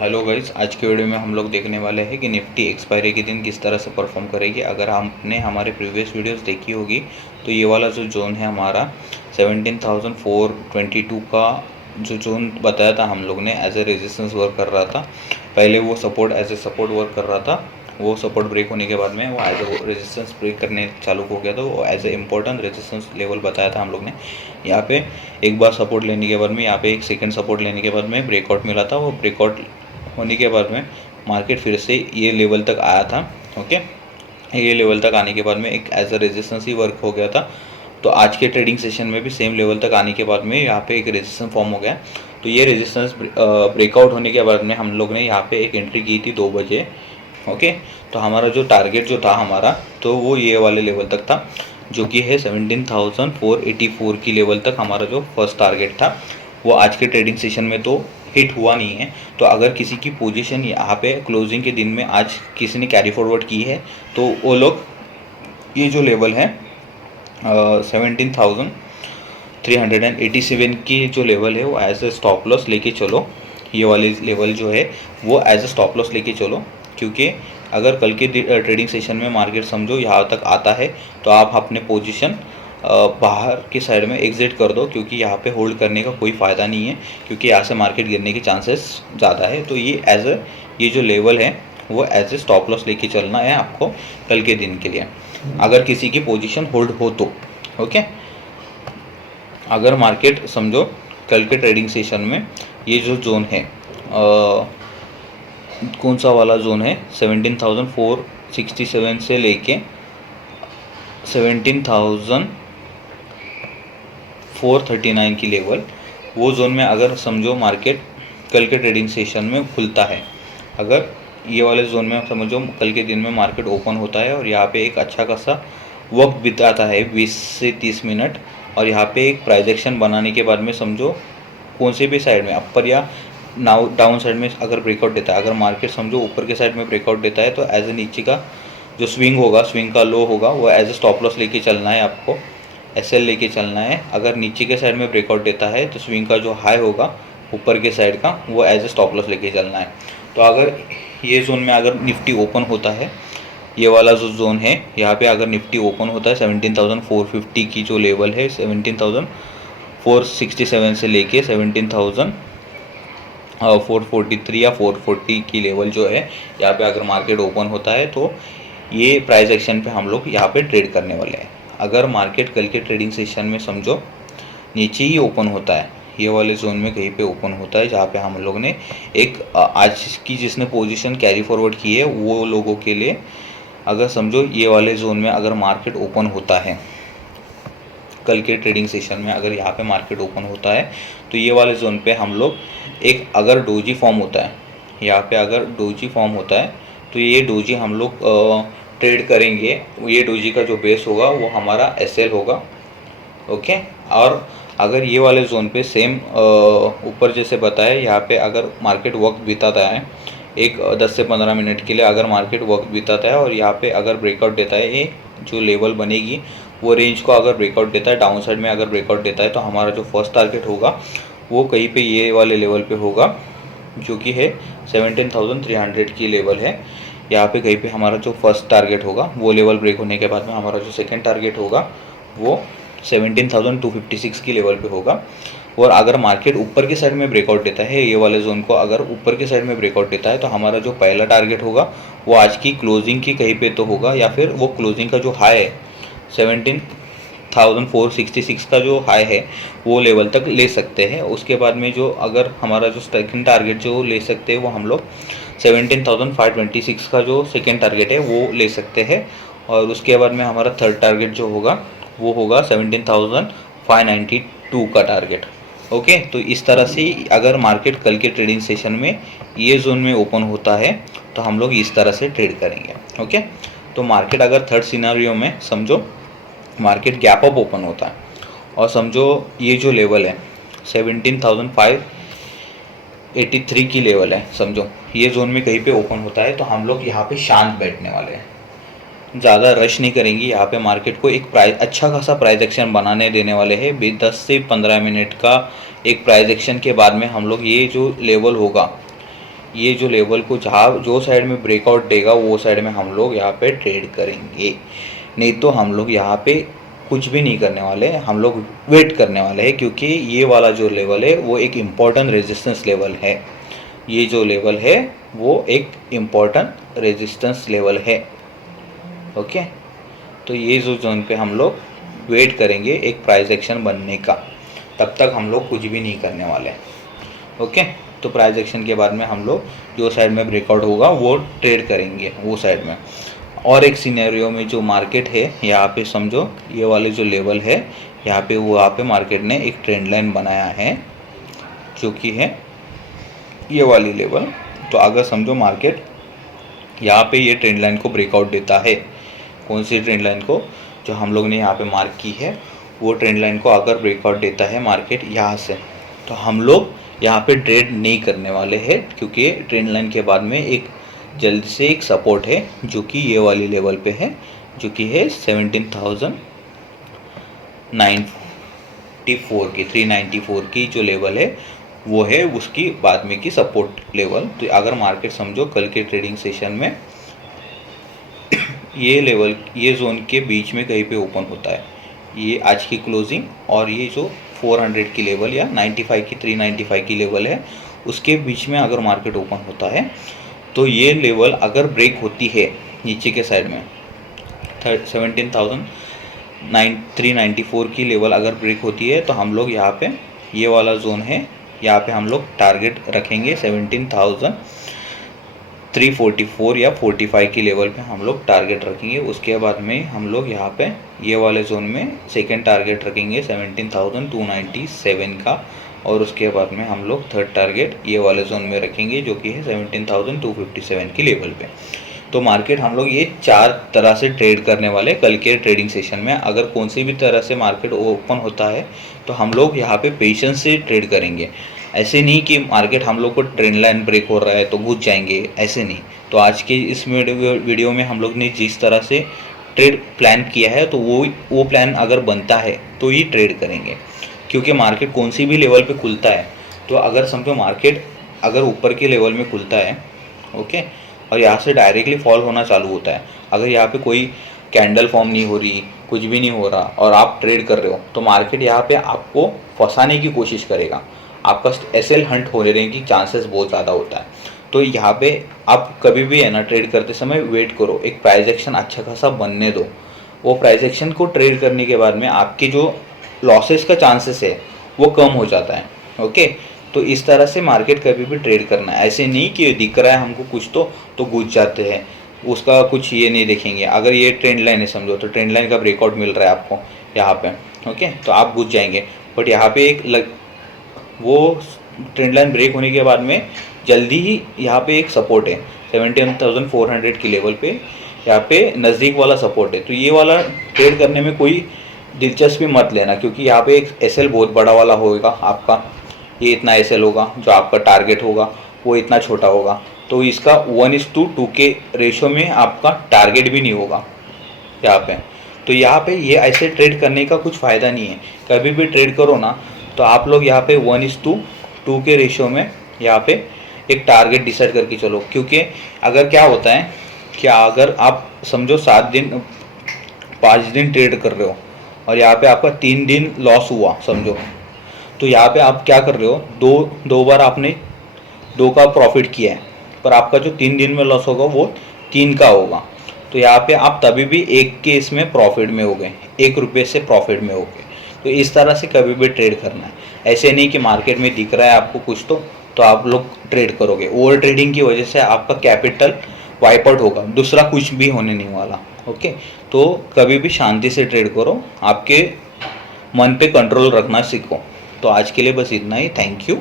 Hello guys, आज के video में हम लोग देखने वाले हैं कि निफ्टी एक्सपायरी के दिन किस तरह से परफॉर्म करेगी। अगर आपने हमारे प्रीवियस वीडियोस देखी होगी तो ये वाला जो जोन है हमारा 17,422 का जो जोन बताया था हम लोग ने एज ए रेजिस्टेंस वर्क कर रहा था। पहले वो support as a support work कर रहा था, वो सपोर्ट ब्रेक होने के बाद में वो एज ए रेजिस्टेंस ब्रेक करने चालू हो गया था। वो as a important resistance level बताया था हम लोग ने। यहाँ पे एक बार सपोर्ट लेने के बाद में यहाँ पे एक सेकंड सपोर्ट लेने के बाद में ब्रेकआउट मिला था। वो ब्रेकआउट होने के बाद में मार्केट फिर से ये लेवल तक आया था। ओके, ये लेवल तक आने के बाद में एक एज अ रेजिस्टेंस ही वर्क हो गया था। तो आज के ट्रेडिंग सेशन में भी सेम लेवल तक आने के बाद में यहाँ पे एक रेजिस्टेंस फॉर्म हो गया। तो ये रेजिस्टेंस ब्रेकआउट होने के बाद में हम लोग ने यहाँ पे एक एंट्री की थी 2 बजे। ओके, तो हमारा जो टारगेट जो था हमारा, तो वो ये वाले लेवल तक था जो कि है 17,484 की लेवल तक हमारा जो फर्स्ट टारगेट था। वो आज के ट्रेडिंग सेशन में तो हिट हुआ नहीं है। तो अगर किसी की पोजीशन यहाँ पे क्लोजिंग के दिन में आज किसी ने कैरी फॉरवर्ड की है तो वो लोग ये जो लेवल है 17,387 की जो लेवल है वो एज ए स्टॉप लॉस लेके चलो। ये वाले लेवल जो है वो एज ए स्टॉप लॉस लेके चलो, क्योंकि अगर कल के ट्रेडिंग सेशन में मार्केट समझो यहाँ तक आता है तो आप अपने पोजीशन बाहर की साइड में एग्जिट कर दो, क्योंकि यहाँ पे होल्ड करने का कोई फ़ायदा नहीं है, क्योंकि यहाँ से मार्केट गिरने के चांसेस ज़्यादा है। तो ये ये जो लेवल है वो एज ए स्टॉप लॉस लेके चलना है आपको कल के दिन के लिए, अगर किसी की पोजीशन होल्ड हो तो। ओके, अगर मार्केट समझो कल के ट्रेडिंग सेशन में ये जो जोन है कौन सा वाला जोन है 17,467 से लेके 17,439 की लेवल, वो जोन में अगर समझो मार्केट कल के ट्रेडिंग सेशन में खुलता है, अगर ये वाले जोन में समझो कल के दिन में मार्केट ओपन होता है और यहाँ पे एक अच्छा खासा वक्त बिताता है 20 से 30 मिनट, और यहाँ पे एक प्राइस एक्शन बनाने के बाद में समझो कौन से भी साइड में अपर या डाउन साइड में अगर ब्रेकआउट देता है, अगर मार्केट समझो ऊपर के साइड में ब्रेकआउट देता है तो एज ए नीचे का जो स्विंग होगा, स्विंग का लो होगा, वो एज ए स्टॉप लॉस लेके चलना है आपको, एसएल लेके चलना है। अगर नीचे के साइड में ब्रेकआउट देता है तो स्विंग का जो हाई होगा ऊपर के साइड का, वो एज ए स्टॉप लॉस लेके चलना है। तो अगर ये जोन में अगर निफ्टी ओपन होता है, ये वाला जो जोन है यहाँ पे अगर निफ्टी ओपन होता है 17,450 की जो लेवल है 17,467 से लेके 17,443 या 440 की लेवल जो है यहाँ पे अगर मार्केट ओपन होता है तो ये प्राइस एक्शन पे हम लोग यहाँ पे ट्रेड करने वाले हैं। अगर मार्केट कल के ट्रेडिंग सेशन में समझो नीचे ही ओपन होता है, ये वाले जोन में कहीं पे ओपन होता है जहाँ पे हम लोग ने एक आज की जिसने पोजीशन कैरी फॉरवर्ड की है वो लोगों के लिए, अगर समझो ये वाले जोन में अगर मार्केट ओपन होता है कल के ट्रेडिंग सेशन में, अगर यहाँ पे मार्केट ओपन होता है तो ये वाले जोन पे हम लोग एक अगर डोजी फॉर्म होता है, यहाँ पे अगर डोजी फॉर्म होता है तो ये डोजी हम लोग ट्रेड करेंगे। ये डोजी का जो बेस होगा वो हमारा एसएल होगा। ओके, और अगर ये वाले जोन पे सेम ऊपर जैसे बताया यहाँ पे अगर मार्केट वक्त बिताता है एक 10 से 15 मिनट के लिए, अगर मार्केट वक्त बिताता है और यहाँ पे अगर ब्रेकआउट देता है, ये जो लेवल बनेगी वो रेंज को अगर ब्रेकआउट देता है, डाउन साइड में अगर ब्रेकआउट देता है तो हमारा जो फर्स्ट टारगेट होगा वो कहीं पे ये वाले लेवल पे होगा जो कि है 17,300 की लेवल है। यहाँ पे कहीं पे हमारा जो फर्स्ट टारगेट होगा वो लेवल ब्रेक होने के बाद में हमारा जो सेकंड टारगेट होगा वो 17,256 की लेवल पे होगा। और अगर मार्केट ऊपर के साइड में ब्रेकआउट देता है, ये वाले जोन को अगर ऊपर के साइड में ब्रेकआउट देता है तो हमारा जो पहला टारगेट होगा वो आज की क्लोजिंग की कहीं पे तो होगा, या फिर वो क्लोजिंग का जो हाई है 17,466 का जो हाई है वो लेवल तक ले सकते हैं। उसके बाद में जो अगर हमारा जो सेकंड टारगेट जो ले सकते हैं वो हम लोग 17,526 का जो सेकंड टारगेट है वो ले सकते हैं। और उसके बाद में हमारा थर्ड टारगेट जो होगा वो होगा 17,592 का टारगेट। ओके, तो इस तरह से अगर मार्केट कल के ट्रेडिंग सेशन में ये जोन में ओपन होता है तो हम लोग इस तरह से ट्रेड करेंगे। ओके, तो मार्केट अगर थर्ड सिनेरियो में समझो मार्केट गैप अप ओपन होता है और समझो ये जो लेवल है 17,583 की लेवल है, समझो ये जोन में कहीं पे ओपन होता है तो हम लोग यहाँ पे शांत बैठने वाले हैं, ज़्यादा रश नहीं करेंगे। यहाँ पे मार्केट को एक प्राइस अच्छा खासा प्राइस एक्शन बनाने देने वाले हैं। 10 से 15 मिनट का एक प्राइस एक्शन के बाद में हम लोग ये जो लेवल होगा ये जो लेवल को जहाँ जो साइड में ब्रेकआउट देगा वो साइड में हम लोग यहाँ पे ट्रेड करेंगे, नहीं तो हम लोग यहाँ पे कुछ भी नहीं करने वाले, हम लोग वेट करने वाले हैं, क्योंकि ये वाला जो लेवल है वो एक इम्पॉर्टेंट रेजिस्टेंस लेवल है। ये जो लेवल है वो एक इम्पॉर्टेंट रेजिस्टेंस लेवल है। ओके, तो ये जो जोन पे हम लोग वेट करेंगे एक प्राइस एक्शन बनने का, तब तक हम लोग कुछ भी नहीं करने वाले। ओके, तो प्राइस एक्शन के बाद में हम लोग जो साइड में ब्रेकआउट होगा वो ट्रेड करेंगे वो साइड में। और एक सिनेरियो में जो मार्केट है यहाँ पे समझो ये वाले जो लेवल है यहाँ पे मार्केट ने एक ट्रेंड लाइन बनाया है जो कि है ये वाली लेवल। तो अगर समझो मार्केट यहाँ पे ये ट्रेंड लाइन को ब्रेकआउट देता है, कौन सी ट्रेंड लाइन को, जो हम लोग ने यहाँ पे मार्क की है, वो ट्रेंड लाइन को अगर ब्रेकआउट देता है मार्केट यहाँ से, तो हम लोग यहाँ पे ट्रेड नहीं करने वाले हैं, क्योंकि ट्रेंड लाइन के बाद में एक जल्द से एक सपोर्ट है जो कि ये वाली लेवल पे है, जो कि है 17,994 की 394 की जो लेवल है वो है उसकी बाद में की सपोर्ट लेवल। तो अगर मार्केट समझो कल के ट्रेडिंग सेशन में ये लेवल ये जोन के बीच में कहीं पे ओपन होता है, ये आज की क्लोजिंग और ये जो 400 की लेवल या 95 की 395 की लेवल है उसके बीच में अगर मार्केट ओपन होता है, तो ये लेवल अगर ब्रेक होती है नीचे के साइड में 17,394 की लेवल अगर ब्रेक होती है, तो हम लोग यहाँ पे ये वाला जोन है यहाँ पे हम लोग टारगेट रखेंगे 17,344 या 45 की लेवल पे हम लोग टारगेट रखेंगे। उसके बाद में हम लोग यहाँ पे ये वाले जोन में सेकंड टारगेट रखेंगे 17,297 का, और उसके बाद में हम लोग थर्ड टारगेट ये वाले जोन में रखेंगे जो कि है 17,257 की लेवल पे। तो मार्केट हम लोग ये 4 तरह से ट्रेड करने वाले कल के ट्रेडिंग सेशन में। अगर कौन सी भी तरह से मार्केट ओपन होता है तो हम लोग यहाँ पे पेशेंस से ट्रेड करेंगे, ऐसे नहीं कि मार्केट हम लोग को ट्रेंड लाइन ब्रेक हो रहा है तो घुस जाएंगे, ऐसे नहीं। तो आज के इस वीडियो में हम लोग ने जिस तरह से ट्रेड प्लान किया है तो वो प्लान अगर बनता है तो ही ट्रेड करेंगे, क्योंकि मार्केट कौन सी भी लेवल पे खुलता है, तो अगर समझो मार्केट अगर ऊपर के लेवल में खुलता है ओके, और यहाँ से डायरेक्टली फॉल होना चालू होता है, अगर यहाँ पे कोई कैंडल फॉर्म नहीं हो रही, कुछ भी नहीं हो रहा और आप ट्रेड कर रहे हो, तो मार्केट यहाँ पे आपको फंसाने की कोशिश करेगा, आपका एसएल हंट होने की चांसेस बहुत ज़्यादा होता है। तो यहाँ पे आप कभी भी है ना ट्रेड करते समय वेट करो, एक प्राइस एक्शन अच्छा खासा बनने दो, वो प्राइस एक्शन को ट्रेड करने के बाद में आपके जो लॉसेस का चांसेस है वो कम हो जाता है। ओके, तो इस तरह से मार्केट कभी भी ट्रेड करना है, ऐसे नहीं कि दिख रहा है हमको कुछ तो घुस जाते हैं, उसका कुछ ये नहीं देखेंगे। अगर ये ट्रेंड लाइन है समझो, तो ट्रेंड लाइन का ब्रेकआउट मिल रहा है आपको यहाँ पे ओके, तो आप घुस जाएंगे, बट यहाँ पे वो ट्रेंड लाइन ब्रेक होने के बाद में जल्दी ही यहाँ पे एक सपोर्ट है 17,400 की लेवल पे, यहाँ पे नज़दीक वाला सपोर्ट है। तो ये वाला ट्रेड करने में कोई दिलचस्पी मत लेना, क्योंकि यहाँ पे एक एसएल बहुत बड़ा वाला होगा आपका, ये इतना एसएल होगा, जो आपका टारगेट होगा वो इतना छोटा होगा, तो इसका 1:2 के रेशो में आपका टारगेट भी नहीं होगा यहाँ पे। तो यहाँ पे ये ऐसे ट्रेड करने का कुछ फ़ायदा नहीं है। कभी भी ट्रेड करो ना तो आप लोग यहाँ पे 1:2 के रेशो में यहाँ पे एक टारगेट डिसाइड करके चलो, क्योंकि अगर क्या होता है कि अगर आप समझो 7 दिन 5 दिन ट्रेड कर रहे हो और यहाँ पे आपका 3 दिन लॉस हुआ समझो, तो यहाँ पे आप क्या कर रहे हो, दो बार आपने 2 का प्रॉफिट किया है, पर आपका जो 3 दिन में लॉस होगा वो 3 का होगा। तो यहाँ पे आप तभी भी 1 के इसमें प्रॉफिट में हो गए, 1 रुपये से प्रॉफिट में हो गए। तो इस तरह से कभी भी ट्रेड करना है, ऐसे नहीं कि मार्केट में दिख रहा है आपको कुछ तो आप लोग ट्रेड करोगे। ओवर ट्रेडिंग की वजह से आपका कैपिटल वाइप आउट होगा, दूसरा कुछ भी होने नहीं वाला। ओके, तो कभी भी शांति से ट्रेड करो, आपके मन पे कंट्रोल रखना सीखो। तो आज के लिए बस इतना ही, थैंक यू।